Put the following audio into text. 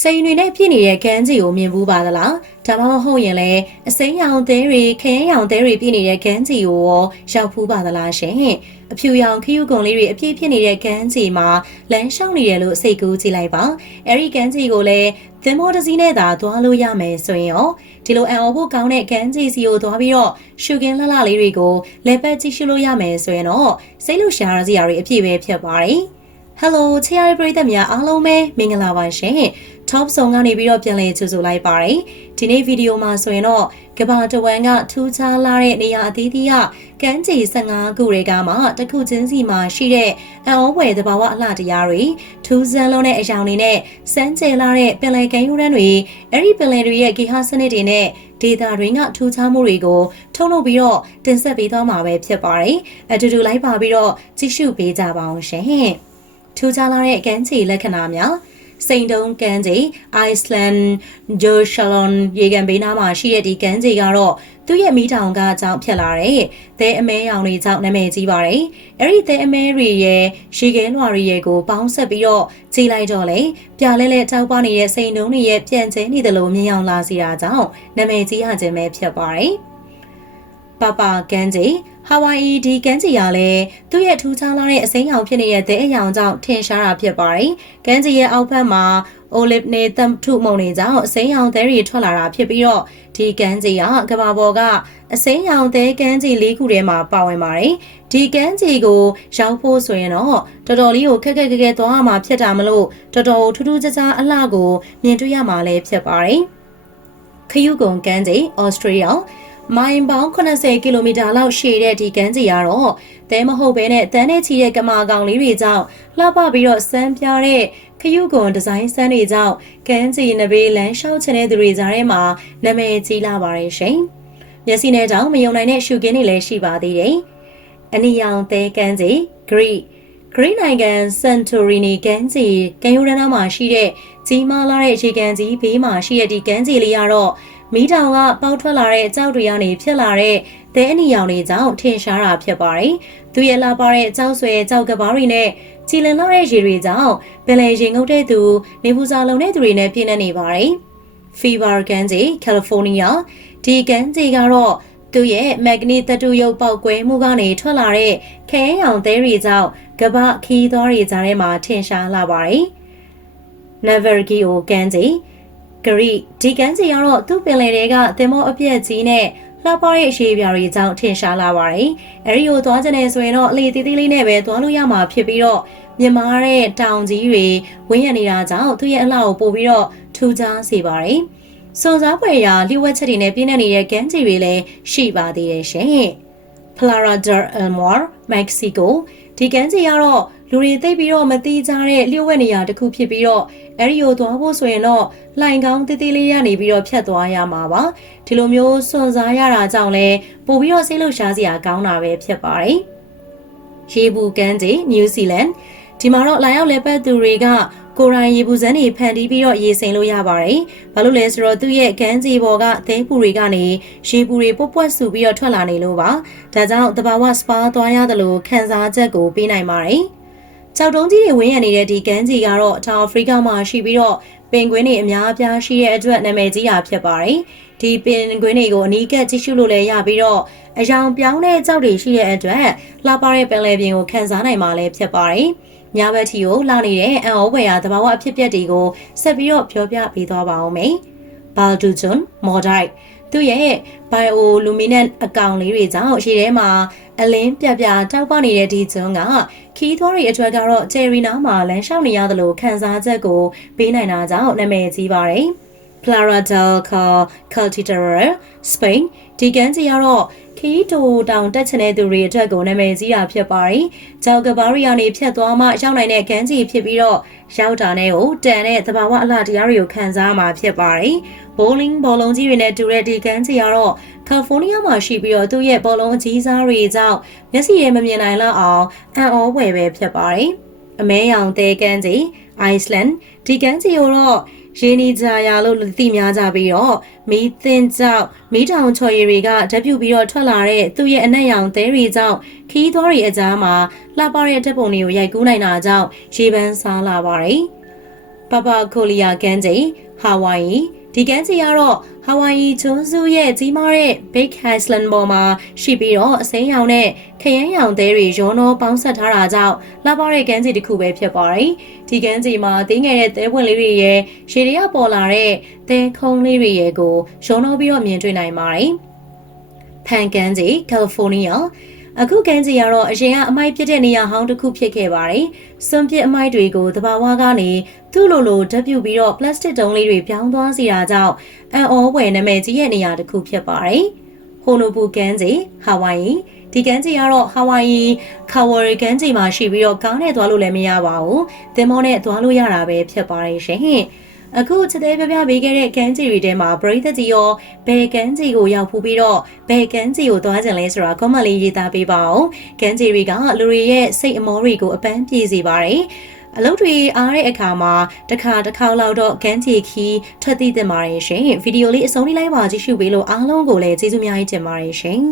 စိန်တွေနဲ့ပြည့်နေတဲ့ကမ်းခြေကိုမြင်ဘူးပါသလားဒါမှမဟုတ်ရင်လည်းအစိမ်းရောင်သဲတွေခရမ်းရောင်သဲတွေပြည့်နေတဲ့ကမ်းခြေကိုရောရောက်ဖူးပါသလားရှင်အဖြူရောင်ခရုကုံလေးတွေအပြည့်ဖြစ်နေတဲ့ကမ်းခြေမှာလမ်းလျှောက်နေတယ်လို့စိတ်ကူးကြည့်လိုက်ပါအဲ့ဒီကမ်းခြေကိုလည်းသင်္ဘောတစ်စီးနဲ့သာသွားလို့ရမယ်ဆိုရင်ရောဒီလိုအံ့ဩဖို့ကောင်းတဲ့ကမ်းခြေစီကိုသွားပြီးတော့ရှုခင်းလှလှလေးတွေကိုလက်ပတ်ကြည့်ရှုလို့ရမယ်ဆိုရင်တော့စိတ်လူရှာစရာတွေအပြည့်ပဲဖြစ်ပါတယ် Hello ချစ်ရတဲ့ပရိသတ်များအားလုံးပဲမင်္ဂလာပါရှင်။ Top Song ကနေပြီးတော့ပြန်လည်ကြိုဆိုလိုက်ပါတယ်။ဒီနေ့ဗီဒီယိုမှာဆိုရင်တော့ကဘာတဝမ်ကထူးခြားလာတဲ့နေရာအသီးသီးကကမ်းခြေ15ခုတွေကမှတစ်ခုချင်းစီမှာရှိတဲ့အံ့ဩဖွယ်သဘာဝအလှတရားတွေထူးဆန်းလုံးတဲ့အကြောင်းတွေနဲ့စမ်းကြယ်လာတဲ့ပင်လယ်ကမ်းရိုးတန်းတွေအဲ့ဒီပင်လယ်တွေရဲ့ဂေဟစနစ်တွေနဲ့ဒေတာတွင်းကထူးခြားမှုတွေကိုထုတ်လုပ်ပြီးတော့တင်ဆက်ပေးသွားမှာပဲဖြစ်ပါတယ်။အတူတူလိုက်ပါပြီးတော့ကြည့်ရှုပေးကြပါအောင်ရှင်။ထူးခြားလာတဲ့ကမ်းခြေလက္ခဏာများ စိန်တုံးကမ်းခြေ Iceland Joshallon ရေကန်ဘေးနားမှာရှိတဲ့ဒီကမ်းခြေကတော့သူ့ရဲ့မီးတောင်ကကြောင့်ဖြစ်လာတဲ့သဲအမဲရောင်တွေကြောင့်နာမည်ကြီးပါတယ်။အဲ့ဒီသဲအမဲတွေရဲ့ရေခဲလွှာတွေရဲ့ကိုပေါင်းဆက်ပြီးတော့ခြေလိုက်တော့လေပြလဲလဲတောက်ပနေတဲ့စိန်တုံးတွေရဲ့ပြန့်ကျဲနေတယ်လို့မြင်အောင်လာစီတာကြောင့်နာမည်ကြီးရခြင်းပဲဖြစ်ပါတယ်။ ပပကမ်းခြေဟာဝိုင်အီဒီကမ်းခြေရလဲသူ့ရဲ့ထူးခြားလာတဲ့အစိမ်းရောင်ဖြစ်နေတဲ့တဲ့အရောင်ကြောင့်ထင်ရှားတာဖြစ်ပါတယ်။ကမ်းခြေရဲ့အောက်ဘက်မှာအိုလစ်နေသမထုမုံတွေကြောင့်အစိမ်းရောင်သဲတွေထွက်လာတာဖြစ်ပြီးတော့ဒီကမ်းခြေကကဘာပေါ်ကအစိမ်းရောင်သဲကမ်းခြေလေးခုထဲမှာပါဝင်ပါတယ်။ဒီကမ်းခြေကိုရောက်ဖို့ဆိုရင်တော့တော်တော်လေးကိုခက်ခက်ခဲခဲသွားရမှာဖြစ်တာမလို့တော်တော်ထူးထူးခြားခြားအလှကိုမြင်တွေ့ရမှာလည်းဖြစ်ပါတယ်။ခယူကုံကမ်းခြေဩစတြေးလျ မိုင်ပေါင်း80ကီလိုမီတာလောက်ရှည်တဲ့ဒီကမ်းခြေကတော့သဲမဟုတ်ဘဲနဲ့တန်းနဲ့ချီတဲ့ကမာကောင်လေးတွေကြောင့်လှပပြီးတော့စမ်းပြတဲ့ခရုကွန်ဒီဇိုင်းစမ်းတွေကြောင့်ကမ်းခြေနဘေးလမ်းလျှောက်ချင်တဲ့သူတွေကြားထဲမှာနာမည်ကြီးလာပါတယ်ရှင်။မျက်စိနဲ့တောင်မယုံနိုင်တဲ့ရှုခင်းတွေလည်းရှိပါသေးတယ်။အနီရောင်သဲကမ်းခြေ Greek ဂရိနိုင်ငံစန်တိုရီနီကန်စီကန်ယိုရနာမှာရှိတဲ့ ကြီးမားလာတဲ့အခြေခံကြီးဘေးမှာရှိတဲ့ဒီကန်စီလေးကတော့မီးတောင်ကပေါက်ထွက်လာတဲ့ကြောက်တွေကနေဖြစ်လာတဲ့သဲအနီရောင်တွေကြောင့်ထင်ရှားတာဖြစ်ပါတယ်။သူရဲ့လာပါတဲ့ကြောက်ဆွဲကြောက်ကဘားတွေနဲ့ကြည်လင်လာတဲ့ရေတွေကြောင့်ပင်လယ်ရေငုပ်တဲ့သူနေပူစာလုံတဲ့သူတွေနဲ့ပြည့်နေနေပါတယ်။ Fever ကန်စီကယ်လီဖိုးနီးယားဒီကန်စီကတော့သူရဲ့မက်ဂနီသတ္တုရုပ်ပေါက်ကွဲမှုကနေထွက်လာတဲ့ခဲရောင်သဲတွေကြောင့်ကမ္ဘာခီးသွားတွေကြားထဲမှာထင်ရှားလာပါတယ်။ Navargio ကန်စီဂရိဒီကန်စီကတော့သူ့ပင်လယ်တွေကသင်္ဘောအပြက်ကြီးနဲ့လှပတဲ့အရှိပြာတွေကြောင့်ထင်ရှားလာပါတယ်။အဲဒီကိုသွားကြတယ်ဆိုရင်တော့အလေသေးသေးလေးနဲ့ပဲသွားလို့ရမှာဖြစ်ပြီးတော့မြင်မာတဲ့တောင်ကြီးတွေဝင်းရနေတာကြောင့်သူ့ရဲ့အလှကိုပို့ပြီးတော့ထူးခြားစေပါတယ်။စုံစားဖွယ်ရာလျှို့ဝှက်ချက်တွေနဲ့ပြည့်နေနေတဲ့ကန်ကြီးတွေလည်းရှိပါသေးတယ်ရှင်။ Playa del Amor Mexico ဒီကန်ကြီးကတော့ လူတွေသိပြီးတော့မတိကြတဲ့လျှို့ဝှက်နေရာတစ်ခုဖြစ်ပြီးတော့အဲဒီကိုသွားဖို့ဆိုရင်တော့လှိုင်ကောင်းတေးသေးလေးရနေပြီးတော့ဖြတ်သွားရမှာပါဒီလိုမျိုးစွန့်စားရတာကြောင့်လဲပို့ပြီးတော့စိတ်လှုပ်ရှားစရာကောင်းတာပဲဖြစ်ပါတယ်ရေဘူးကန်ကြီးနယူးဇီလန်ဒီမှာတော့လာရောက်လဲပတ်သူတွေကကိုရိုင်းရေပူစမ်းတွေဖန်တီးပြီးတော့ရေစိမ်လို့ရပါတယ်။ဘာလို့လဲဆိုတော့သူ့ရဲ့ကန်းကြီးပေါ်ကသဲပူတွေကနေရေပူတွေပွက်ပွက်ဆူပြီးတော့ထွက်လာနေလို့ပါ။ဒါကြောင့်တဘာဝစပါသွားရတယ်လို့ခံစားချက်ကိုပေးနိုင်ပါတယ်။ ကြောက်တုံးကြီးတွေဝင်းရနေတဲ့ဒီကန်းကြီးကတော့တောင်အာဖရိကမှာရှိပြီးတော့ပင်ကွင်းတွေအများအပြားရှိတဲ့အတွက်နာမည်ကြီးတာဖြစ်ပါတယ်။ဒီပင်ကွင်းတွေကိုအနီးကပ်ကြည့်ရှုလို့လည်းရပြီးတော့အယောင်ပြောင်းတဲ့ကြောက်တွေရှိတဲ့အတွက်လှပတဲ့ပင်လယ်ပြင်ကိုခန်းစားနိုင်မှာလည်းဖြစ်ပါတယ်။ညဘက်ထီကိုလာနေတဲ့အံ့ဩဖွယ်ရာသဘာဝအဖြစ်အပျက်တွေကိုဆက်ပြီးတော့ပြောပြပေးသွားပါအောင်မယ်။ Baldujon Mordite သူ့ရဲ့ bioluminescent အကောင်လေးတွေကြောင့်ရေထဲမှာအလင်းပြပြတောက်ပနေတဲ့ဒီကျွန်းကခီးသွောတွေအထွတ်ကတော့ဂျယ်ရီနာမှာလမ်းလျှောက်နေရတယ်လို့ခန်းစားချက်ကိုပေးနိုင်တာကြောင့်နာမည်ကြီးပါတယ်။ Playa del Cultivar Spain ဒီကန်းကြီးကတော့ ခီးတိုတောင်တက်ချင်တဲ့သူတွေအတွက်ကိုနာမည်ကြီးတာဖြစ်ပါတယ်။ကြောက်ကဘာရီယာနေဖြတ်သွားမှရောက်နိုင်တဲ့ကန်းကြီးဖြစ်ပြီးတော့ရောက်တာနဲ့ကိုတန်တဲ့သဘာဝအလှတရားတွေကိုခံစားမှာဖြစ်ပါတယ်။ bowling ဘောလုံးကြီးတွေနဲ့တူတဲ့ဒီကန်းကြီးကတော့ကယ်လီဖိုးနီးယားမှာရှိပြီးတော့သူ့ရဲ့ဘောလုံးအကြီးစားတွေကြောင့်မျက်စိရဲမမြင်နိုင်လောက်အောင်အံ့ဩဖွယ်ပဲဖြစ်ပါတယ်။အမဲရောင်သဲကန်းကြီး Iceland ဒီကန်းကြီးကိုတော့ ရင်းနှီးကြရလို့သိများကြပြီးတော့မီးသင်းကြောက်မီးတောင်ချော်ရည်တွေကဓာတ်ပြုပြီးတော့ထွက်လာတဲ့သူ့ရဲ့အနက်ရောင်သဲတွေကြောင့်ခီးသွားတွေအကြားမှာလှပတဲ့ဓာတ်ပုံတွေကိုရိုက်ကူးနိုင်တာကြောင့်ရေပန်းစားလာပါတယ်။ပပကိုလီယာကမ်းခြေဟာဝိုင်ယီ ဒီကမ်းခြေကတော့ဟာဝိုင်ယီကျွန်းစုရဲ့ကြီးမားတဲ့ Big Island ပေါ်မှာရှိပြီးတော့အစိမ်းရောင်နဲ့ခရမ်းရောင်သဲတွေရောနှောပေါင်းဆက်ထားတာကြောင့်လှပတဲ့ကမ်းခြေတစ်ခုပဲဖြစ်ပါတယ်။ဒီကမ်းခြေမှာသေးငယ်တဲ့သဲပွင့်လေးတွေရဲ့ရှည်ရရပေါ်လာတဲ့သဲခုံးလေးတွေရဲ့ကိုရောနှောပြီးတော့မြင်တွေ့နိုင်ပါတယ်။ဖန်ကမ်းခြေကယ်လီဖိုးနီးယား အခုကမ်းခြေကတော့အရင်ကအမိုက်ပြစ်တဲ့နေရာဟောင်းတစ်ခုဖြစ်ခဲ့ပါတယ်။စွန့်ပစ်အမိုက်တွေကိုတဘာဝကနေသူ့လိုလိုဓာတ်ပြုတ်ပြီးတော့ပလတ်စတစ်တုံးလေးတွေပြောင်းသွားစီတာကြောင့်အန်အောဝယ်နာမည်ကြီးရဲ့နေရာတစ်ခုဖြစ်ပါတယ်။ဟိုနိုဘူကမ်းခြေဟာဝိုင်ယီဒီကမ်းခြေကတော့ဟာဝိုင်ယီခါဝရီကမ်းခြေမှာရှိပြီးတော့ကားနဲ့သွားလို့လည်းမရပါဘူး။သင်္ဘောနဲ့သွားလို့ရတာပဲဖြစ်ပါတယ်ရှင်။ အခုချက်သေးပြပြပေးခဲ့တဲ့ကမ်းခြေတွေထဲမှာပရိသတ်ကြီးရောဘယ်ကမ်းခြေကိုရောက်ဖူးပြီးတော့ဘယ်ကမ်းခြေကိုသွားကြလဲဆိုတာ comment လေးရေးသားပေးပါဦး။ကမ်းခြေတွေကလူတွေရဲ့စိတ်အမောတွေကိုအပန်းပြေစေပါတယ်။အလုပ်တွေအားတဲ့အခါမှာတစ်ခါတစ်ခါလောက်တော့ကန်းချီခီထွက်သိသင့်ပါတယ်ရှင်ဗီဒီယိုလေးအဆုံးလေးလိုက်ပါကြည့်ရှုပေးလို့အားလုံးကိုလည်းကျေးဇူးများကြီးတင်ပါတယ်ရှင်